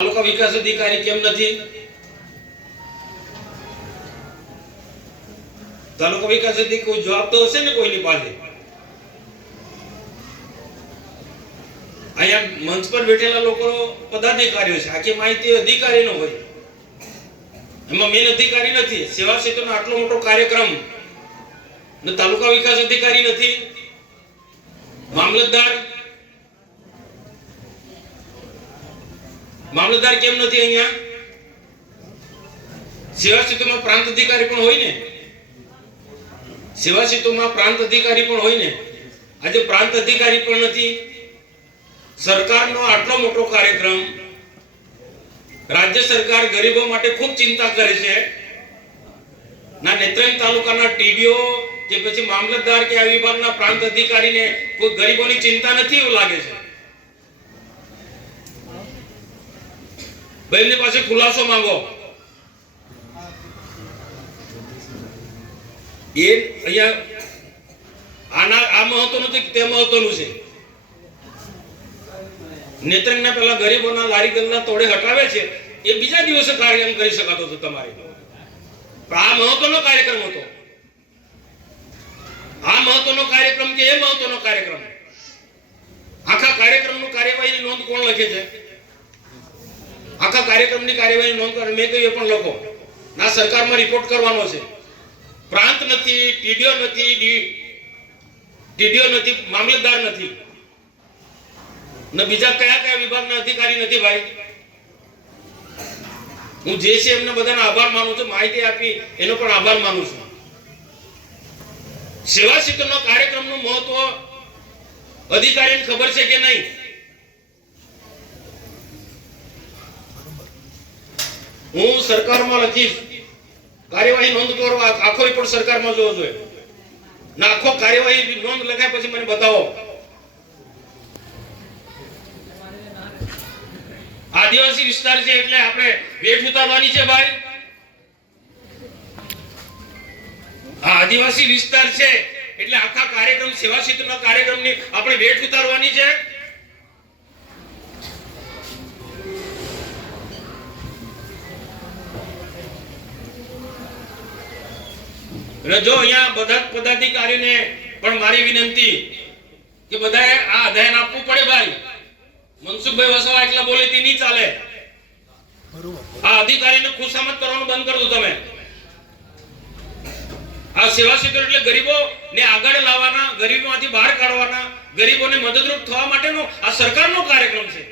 તાલુકા વિકાસ અધિકારી કેમ નથી? તાલુકા વિકાસ અધિકારી કોઈ જવાબ તો હશે ને કોઈની પાસે. અહીંયા મંચ પર બેઠેલા લોકો પદાધિકારીઓ છે, આખી માહિતી અધિકારીનો હોય. એમાં મેન અધિકારી નથી. સેવા ક્ષેત્રનો આટલો મોટો કાર્યક્રમ ને તાલુકા વિકાસ અધિકારી નથી, મામલતદાર કેમ નથી? અહીંયા સેવા ક્ષેત્રમાં પ્રાંત અધિકારી પણ હોય ને, સેવા ક્ષેત્રમાં પ્રાંત અધિકારી પણ હોય ને. આજે પ્રાંત અધિકારી પણ નથી. સરકારનો આટલો મોટો કાર્યક્રમ, રાજ્ય સરકાર ગરીબો માટે ખૂબ ચિંતા કરે છે. ના નેત્રંગ તાલુકાના ટીડીઓ કે પછી મામલતદાર કે આ વિભાગના પ્રાંત અધિકારીને કોઈ ગરીબોની ચિંતા નથી એવું લાગે છે. ભાઈ પાસે ખુલાસો માંગો. એ અહીંયા આ મહત્વ નથી, તે મહત્વનું છે. નેત્રંગના પેલા ગરીબોના લારી ગલ્લા તોડે હટાવે છે, એ બીજા દિવસે કાર્યક્રમ કરી શકાતો હતો તમારે. પણ આ મહત્વનો કાર્યક્રમ હતો. આ મહત્વનો કાર્યક્રમ કે એ મહત્વનો કાર્યક્રમ, આખા કાર્યક્રમનું કાર્યવાહીની નોંધ કોણ લખે છે? આખા કાર્યક્રમની કાર્યવાહીની નોંધ મેં કહ્યું એ પણ લખો. ના સરકારમાં રિપોર્ટ કરવાનો છે. પ્રાંત નથી, ટીડીઓ નથી, મામલતદાર નથી ને બીજા કયા કયા વિભાગના અધિકારી નથી. ભાઈ હું જે છે એમને બધાનો આભાર માનું છું, માહિતી આપી એનો પણ આભાર માનું છું. સેવા ક્ષેત્રના કાર્યક્રમનું મહત્વ અધિકારીને ખબર છે કે નહીં? હું સરકારમાં લખીશ, કાર્યવાહી નોંધ કરવા આખો રિપોર્ટ સરકારમાં જોવો જોઈએ. ના આખો કાર્યવાહી નોંધ લખાય પછી મને બતાવો. આદિવાસી વિસ્તાર છે એટલે આપણે વેઠ ઉતારવાની છે ભાઈ. આ આદિવાસી વિસ્તાર છે એટલે આખા કાર્યક્રમ, સેવા ક્ષેત્રના કાર્યક્રમની આપણે વેઠ ઉતારવાની છે. જો અહીંયા બધા પદાધિકારીને પણ મારી વિનંતી કે બધાએ આ અધ્યયન આપવું પડે ભાઈ. મનસુખભાઈ વસાવા એકલા બોલે તે નહીં ચાલે. આ અધિકારીને ખુશામત કરવાનું બંધ કરી દો તમે. આ સેવા ક્ષેત્ર એટલે ગરીબોને આગળ લાવવાના, ગરીબોમાંથી બહાર કાઢવાના, ગરીબોને મદદરૂપ થવા માટેનો આ સરકારનો કાર્યક્રમ છે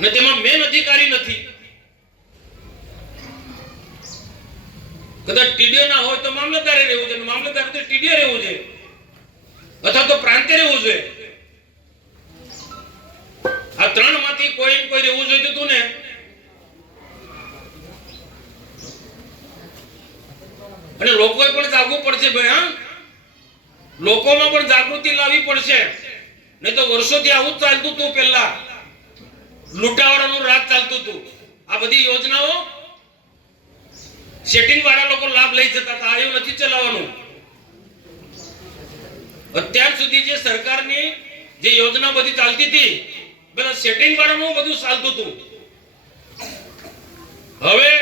ને તેમાં મેન અધિકારી નથી. કદાચ ટીડીઓ ના હોય તો મામલતદારે રહેવું જોઈએ, મામલતદાર તો ટીડીઓ રહેવું જોઈએ અથવા તો પ્રાંતે રહેવું જોઈએ. આ ત્રણ માંથી કોઈ રહેવું જોઈએ તું ને. અને લોકોએ પણ જાગવું પડશે ભાઈ. હા, લોકોમાં પણ જાગૃતિ લાવવી પડશે. નહીં તો વર્ષોથી આવું જ ચાલતું હતું. પહેલા લૂંટાવાળાનું રાજ ચાલતું હતું. આ બધી યોજનાઓ સેટિંગ વાળા લોકો લાભ લઈ જતા હતા. આ એવું નથી ચલાવવાનું. અત્યાર સુધી જે સરકારની જે યોજના બધી ચાલતી હતી, બધા સેટિંગ વાળાનું બધું ચાલતું હતું. હવે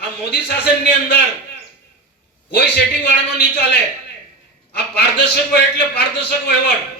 આ મોદી શાસનની અંદર કોઈ સેટિંગ વાળાનો નહીં ચાલે. આ પારદર્શક હોય એટલે પારદર્શક વહીવટ.